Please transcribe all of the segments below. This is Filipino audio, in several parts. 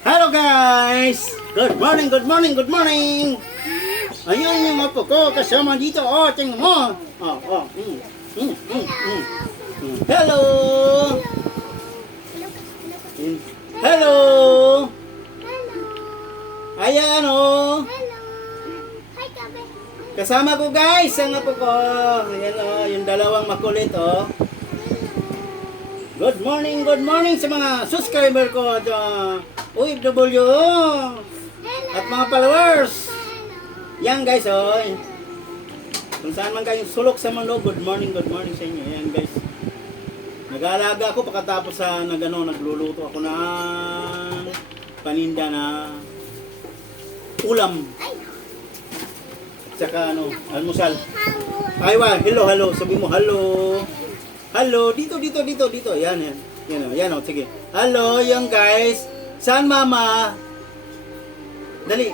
Hello guys! Good morning, good morning, good morning! Ayun yung apo ko kasama dito. Oh, tingnan mo. Hello! Hello! Ayan oh. Kasama ko guys, ang apo ko. Ayan oh, yung dalawang makulit oh. Good morning sa mga subscriber ko at OFW at mga followers. Yan guys, oh. Kung saan man kayong sulok sa mundo, good morning sa inyo. Yan guys. Nag-aalaga ako pagkatapos sa nagluluto ako ng paninda na ulam. At saka almusal. Aywa, hello. Sabi mo hello. Hello, dito. Yan. Yan oh, sige. Hello, yan guys. Saan mama? Dali.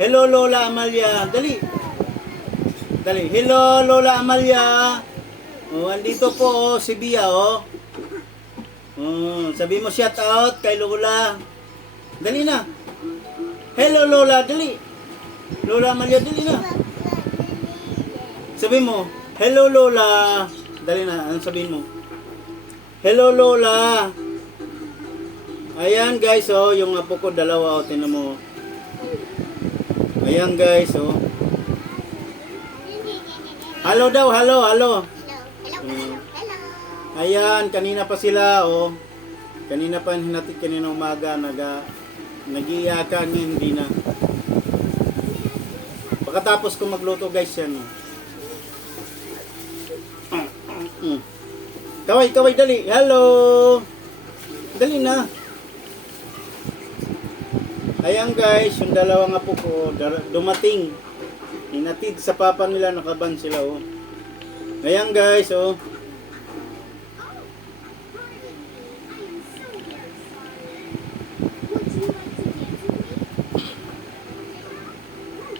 Hello Lola Amalia. Dali. Hello Lola Amalia. Oh, andito po si Bia oh. Sabi mo shout out kay Lola. Dali na. Hello Lola, dali. Lola Amalia, dali na. Sabi mo, hello Lola. Dali na, anong sabihin mo? Hello Lola. Ayan guys, oh, yung apo ko dalawa, oh, tinan mo. Ayan guys, oh. Hello daw, hello. Ayan, kanina pa sila, oh. Kanina pa hinatid kanina umaga, nag-iiyakan, hindi na. Pagkatapos ko magluto guys, yan, oh. Kaway, dali. Hello. Dali na. Ayan guys, yung dalawang apo ko dumating. Hinatid sa papa nila, nakaban sila oh. Ayan guys oh.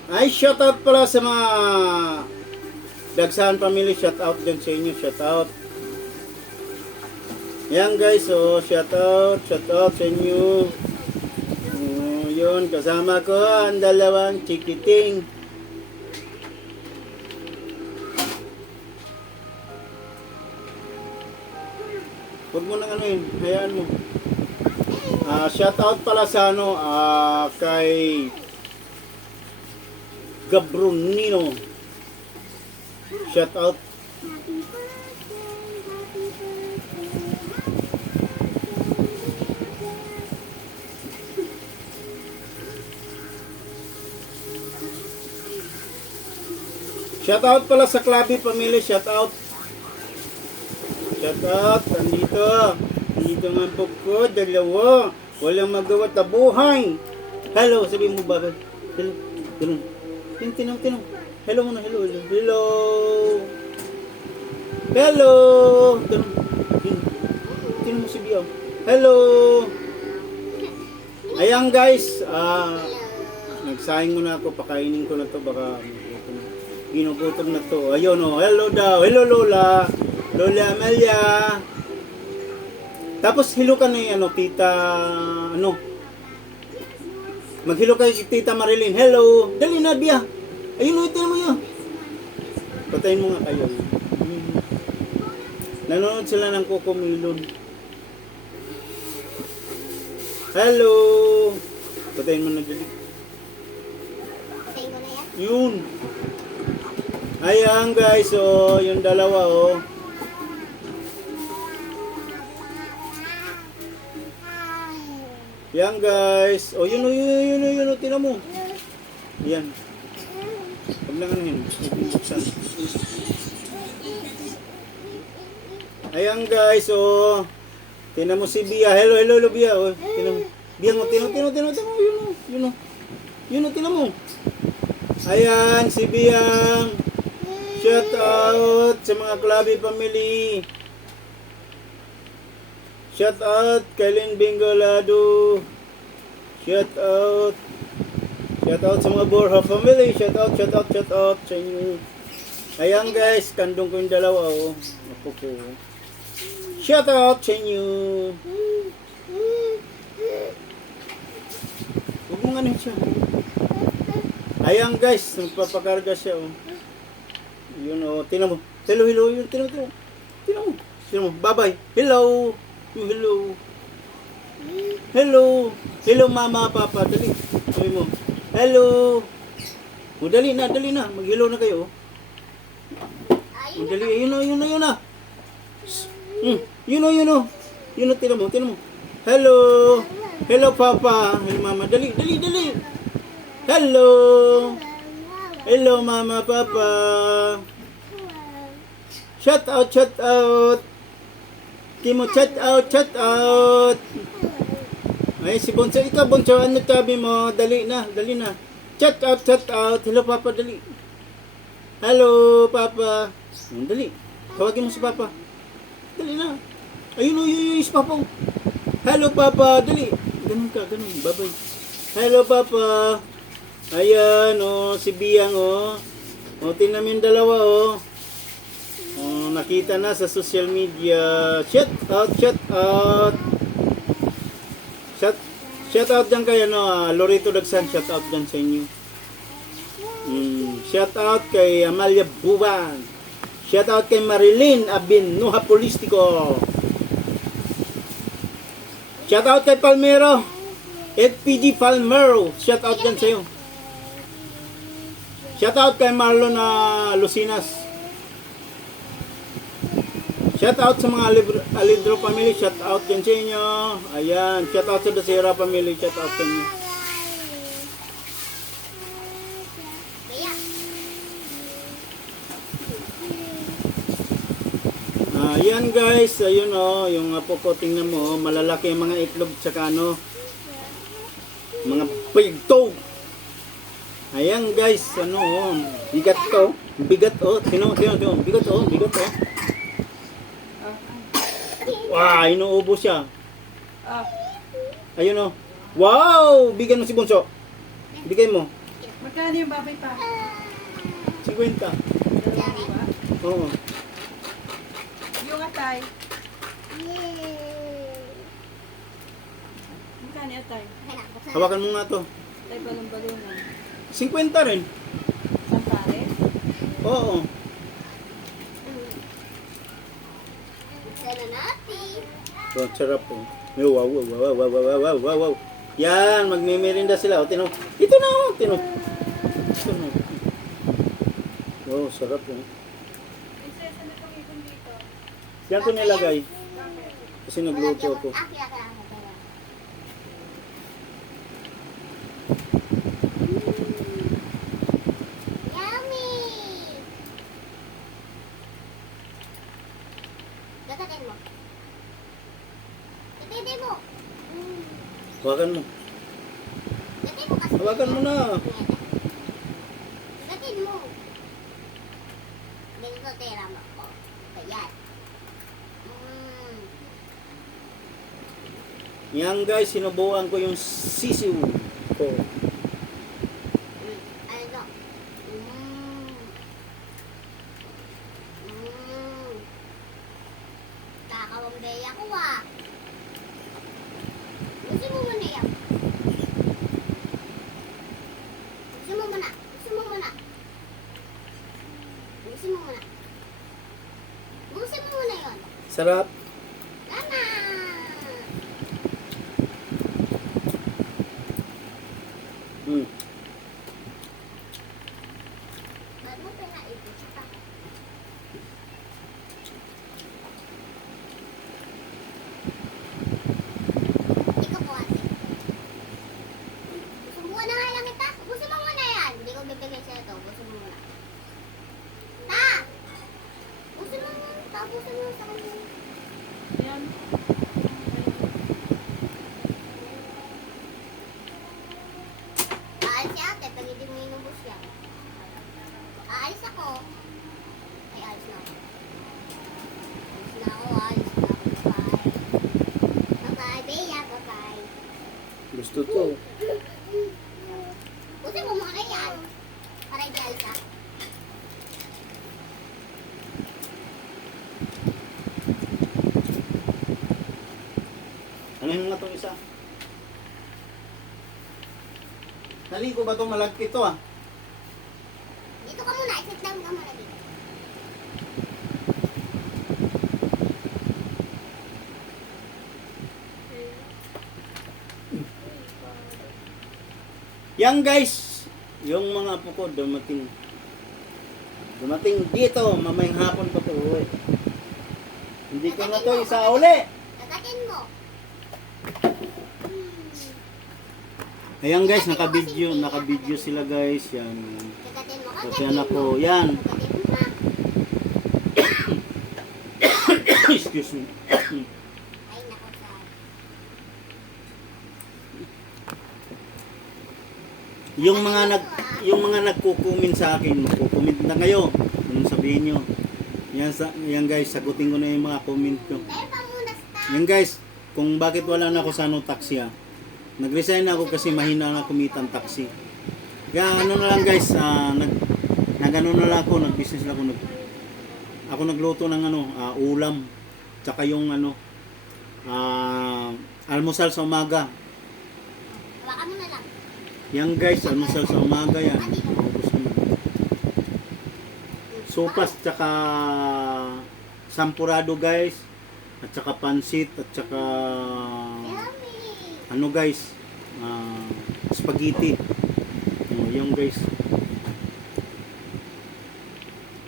Ay, shout out pala sa mga Dagsahan family, shout out dyan sa inyo, shout out. Yan guys, oh, shout out sa inyo. Yun, kasama ko ang dalawang chikiting. Huwag mo nang hayaan mo. Shout out pala sa kay Gabronino. Shout out. Shout out pala sa Klabi family, shout out. Andito nga po ko, dalawa. Walang magawa ta buhay. Hello, sabi mo ba? Hello. Tinong. Hello muna, hello. Tinong mo si Bio. Hello. Ayan guys, nagsayang muna ako, pakainin ko na to, baka ginugutom na to. Ayun oh, hello daw. Hello Lola. Lola Amelia. Tapos hello ka na tita, maghilo kayo si Tita Marilyn. Hello. Dali na, Bia. Ayun, ito mo yun. Patayin mo nga kayo. Nanonood sila ng Coco Melon. Hello. Patayin mo na dali. Patayin mo na yan? Yun. Ayan guys, oh, yung dalawa, oh. Yan guys. Oh, yun, tinan mo. Yan. Huwag lang yun. Buksan. Ayan guys, oh. Tinan mo si Bia. Hello, Bia. Oh, tinan mo. Bia mo, tinan mo. Yun, tinan mo. Ayan, si Bia. Shout out sa mga Klabi family. Shout out kay Lynn Bingolado. Shout out sa mga Borja family. Shout out sa inyo. Ayan guys, kandong ko yung dalawa oh. Ako ko. Shout out sa inyo. Huwag mong ano siya. Ayan guys, nagpapakarga siya oh. Yun oh, tinan mo. Hello, hello, yun, tinan mo. Tinan mo. Tinan mo, bye-bye. Hello. Yung hello. Hello. Hello mama, papa, dali. Sabi mo. Hello. O dali na, mag-hello na kayo. O dali, yun o, yun na. Yun o. Yun o, tinan mo. Hello. Hello papa. Hello mama, dali. Hello. Hello mama, papa. Shout out. Timo, shout out. Ay, si Bonso. Ikaw, Bonso, ano sabi mo? Dali na. Shout out. Hello, Papa, dali. Hello, Papa. Dali. Tawagin mo si Papa. Dali na. Ayun, si Papa. Hello, Papa, dali. Ganun. Bye-bye. Hello, Papa. Ayan, si Biyang, O, tingnan mo yung dalawa, nakita na sa social media. Shout out dyan kay Lorito Dagsan, shout out dyan sa inyo. Shout out kay Amalia Buban. Shout out kay Marilyn Abinuha Polistico. Shout out kay Palmero. FPG Palmero, shout out dyan sa iyo. Shout out kay Marlon Lucinas. Shout out sa mga Alidro family, shout out din sa inyo. Ayan, shout out sa Dasera family, shout out sa inyo. Ayan guys, ayun yung apo ko, tingnan mo, malalaki yung mga itlog tsaka mga pigto. Ayan guys, bigat bigat bigat. Wow, inuubo siya. Ayun Wow! Bigyan mo si Bunso. Bigay mo. Magkano yung baboy pa? 50. Oo. Yung atay. Magkano yung atay? Hawakan mo nga to. Atay balong-balungan. 50 rin. Isang pare? Oo. Oh, sarap po. Wow. Yan, magmimirinda sila. Tino. Ito na. Wow, sarap po. Prinsesa na pangipon dito. Yan ko nilagay. Kasi nagluto ako. Yummy! Gatatin mo. Itindi mo. Hawakan mo. Gatin mo kasi. Hawakan mo na. Gatin mo. Ganito tira mo. Ayan. Yan guys, sinubukan ko yung sisiw ko. Ano to? Kakawambeya ko Gusto mo muna yan. Gusto mo muna. Gusto mo muna yun. Sarap. Tama! Ba't mo pinaipit siya? Ikaw po ate. Subukan na nga lang kita. Gusto mo muna yan. Hindi ko bibigay sa'yo ito. Gusto mo muna. Ta! Gusto mo muna. Tapusin mo sa kanya. Yan. Aalis si ate pag hindi mo inubos yan. Aalis ako. Ay, alis na ako. Alis na ako. Bye. Bye-bye, Bea. Bye-bye. Gusto to. Gusto mo muna yan. Para hindi alis ka. na itong isa. Naligo ba itong malagkit to ah? Dito ka muna, isit lang ka muna dito. Yan guys, yung mga apo ko dumating dito, mamayang hapon pa to uwi. Hindi ko na to isa uli. Kagatin mo. Ayan guys, naka-video sila guys. Yan. Kagatin mo. Pati anak ko, yan. Kagatin mo na. Excuse me. Ay, naku sa... yung mga nagko-comment sa akin, magko-comment na kayo. Anong sabihin nyo? Yan guys, sagutin ko na yung mga comment ko. Dahil pa muna sa... Yan guys, kung bakit wala na ako sa taxi ah. Nag-resign ako kasi mahina na kumita ang taxi. Kaya ano na lang guys, nag-ano na lang ako, nag-business na ako. Ako nagluto ng ulam. Tsaka yung almusal sa umaga. Hawakan mo na lang. Yan guys, almusal sa umaga yan. Maubos na. Sopas tsaka sampurado guys. At tsaka pansit at tsaka Yummy. guys, spaghetti. Yung guys.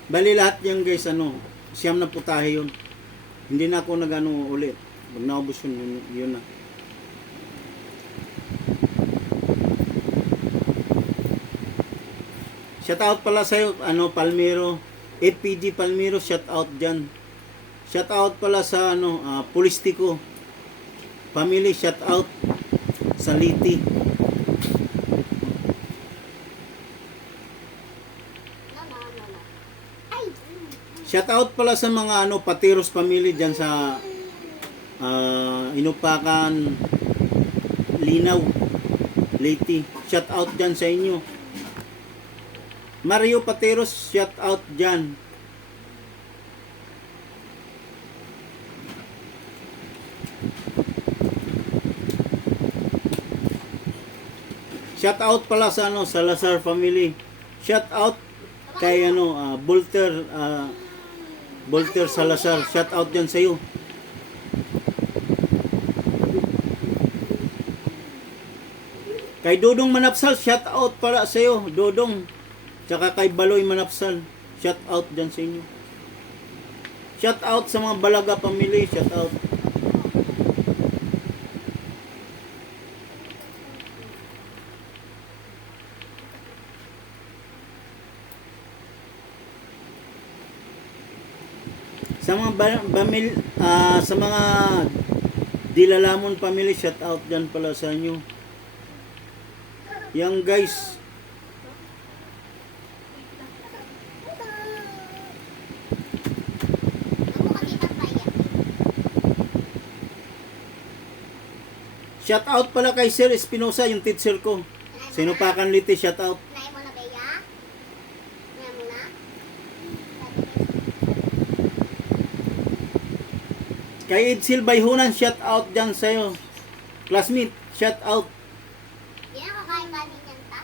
Bali lahat yan guys, siyam na putahe yun. Hindi na ako ulit. Pag naubos yun na. Shout out pala sa'yo, Palmero. FPG Palmero, shout out dyan. Shout out pala sa, Polistico. Family, shout out sa Liti. No. Ay! Shout out pala sa mga, Patiros family dyan sa, Inupakan, Linaw, Liti. Shout out dyan sa inyo. Mario Pateros, shout out dyan. Shout out pala sa Salazar family. Shout out kay Bolter Salazar. Shout out dyan sa iyo. Kay Dodong Manapsal, shout out pala sa iyo, Dodong. Tsaka kay Baloy Manapsal, shout out dyan sa inyo. Shout out sa mga Balaga family, shout out. Sa mga sa mga Dilalamon family, shout out dyan pala sa inyo. Yang guys, shout out pala kay Sir Espinosa, yung teacher ko. Sinupakan Liti, shout out. Nain mo na, Bea? Nain mo na? Kay Edsel Bayhunan, shout out dyan sa'yo. Classmate, shout out. Hindi na kakain kanin yan, ta?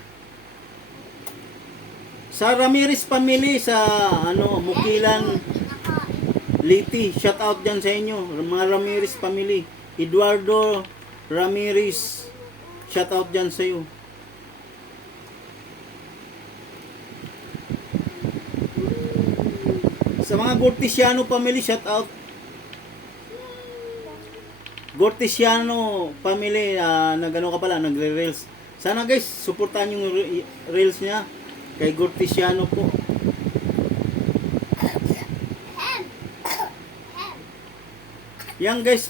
Sa Ramirez family, sa Mukilan, Liti, shout out dyan sa inyo. Mga Ramirez family. Eduardo Ramirez, shout out dyan sa iyo. Sa mga Gortesiano family, shout out. Gortesiano family, nagre-reels. Sana guys, suportahan yung reels niya kay Gortesiano po. Yan guys,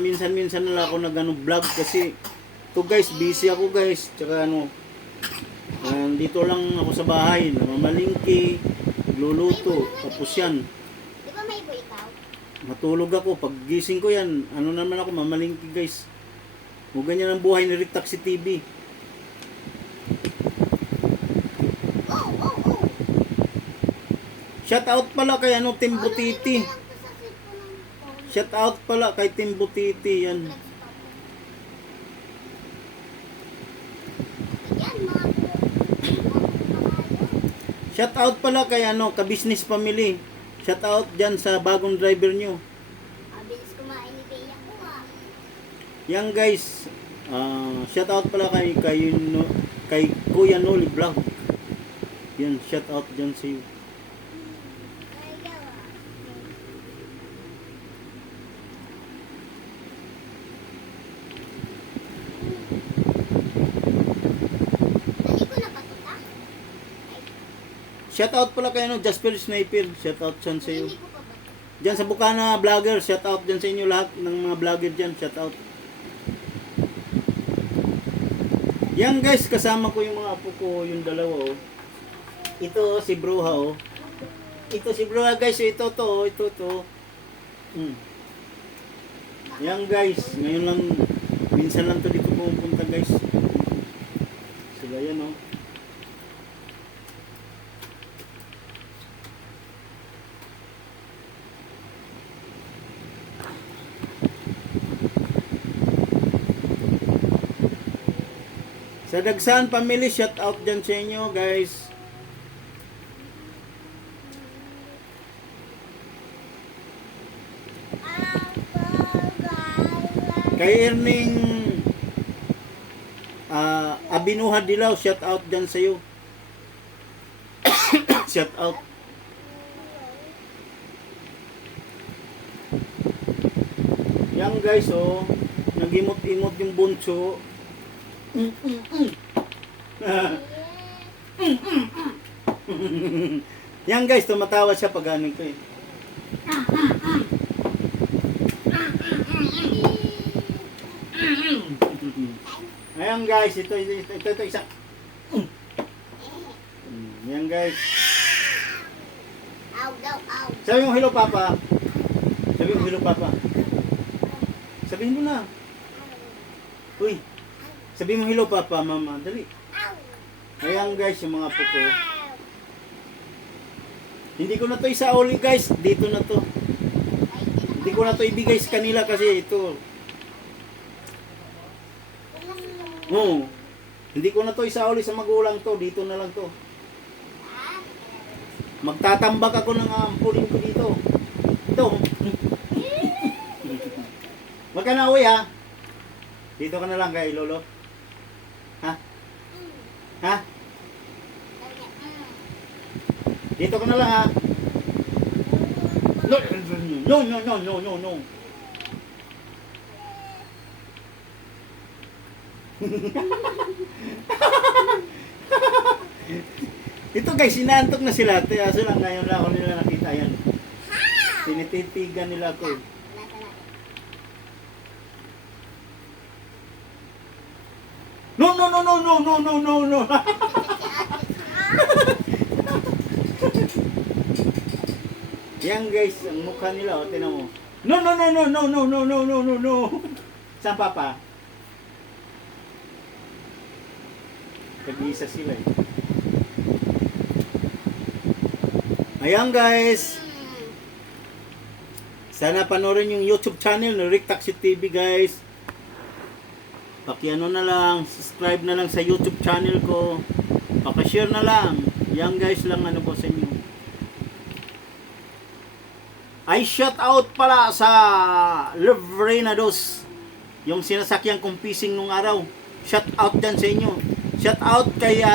minsan-minsan na lang ako vlog kasi to guys, busy ako guys. Tsaka dito lang ako sa bahay, namamalingki, luluto, tapos yan. Di ba may ibo ikaw? Matulog ako, pag gising ko yan, naman ako, mamalingki guys. O ganyan ang buhay ni Rick Taxi TV. Oh. Shout out pala kay Tim Butiti. Shout out pala kay Tim Butiti yan. Shout out pala kay ka business family. Shout out dyan sa bagong driver nyo. Bilis kumain ni Bea ko ah. Yan guys, shout out pala kay Kuya Noli Vlog. Yan, shout out dyan sa iyo. Ayaw ah. Dali ko na patuta? Shout out pala kay Jasper Sniper. Shout out dyan sa iyo. Hindi ko pa ba? Dyan sa Bukana Vlogger, shout out dyan sa inyo lahat ng mga vlogger dyan, shout out. Yan guys, kasama ko yung mga apo ko, yung dalawa oh. Ito si Bruha oh. Ito si Bruha guys, ito to. Yan guys, ngayon lang, minsan lang to dito pumunta guys. Sila yan oh. Sa Dagsan family, shout out dyan sa inyo guys. Kay Erning Abinuha Dilaw, shout out dyan sa iyo. Shout out. Yan guys oh, nagimot-imot yung bunso. Yan guys, tumatawa siya pag ano ito eh. Ayan guys, ito isa. Yan guys. Aw daw, aw. Sabi mo hello papa. Sabi mo hello papa. Sabihin mo na. Uy. Sabi mo hello papa, mama. Dali. Ayan guys, yung mga puko. Hindi ko na to isauli guys. Dito na to. Hindi ko na to ibigay sa kanila kasi ito. Oo. Hindi ko na to isauli sa magulang to. Dito na lang to. Magtatambak ako ng ampulin ko dito. Ito. Wag ka na uwi ha. Dito ka na lang kay lolo. Ha? Ha? Dito ka na lang ha. No. Ito guys, inaantok na sila. Kaya lang ngayon lang ako nila nakita yan. Tinititigan nila ako. No. Yan guys, ang mukha nila, oh, tinan mo. No. Saan papa? Tag-isa sila eh. Ayan guys. Sana panoorin yung YouTube channel ng Rick Taxi TV guys. Pakiano na lang, subscribe na lang sa YouTube channel ko. Paki-share na lang. Yan guys lang ano po sa inyo. Ay shout out pala sa Love Renados. Yung sinasakyan kong pising nung araw. Shout out dyan sa inyo. Shout out kay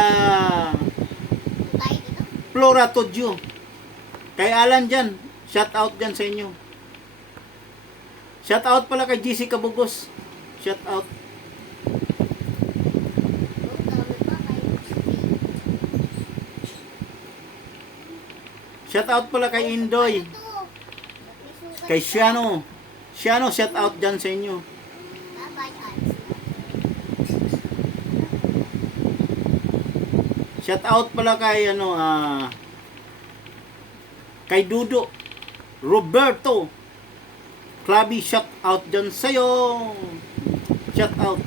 Flora Todyo. Kay Alan dyan. Shout out dyan sa inyo. Shout out pala kay GC Kabugos. Shout out. Shout out pala kay Indoy. Kay Shiano. Shiano, shout out dyan sa inyo. Shout out pala kay kay Dudo Roberto Clubby, shout out dyan sa'yo. Shout out.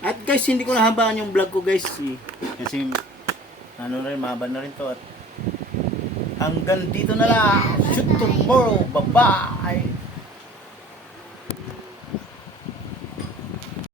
At guys, hindi ko nahabaan yung vlog ko guys kasi ano na rin, mahaba na rin to. At hanggang dito na lang. Shoot tomorrow. Bye bye.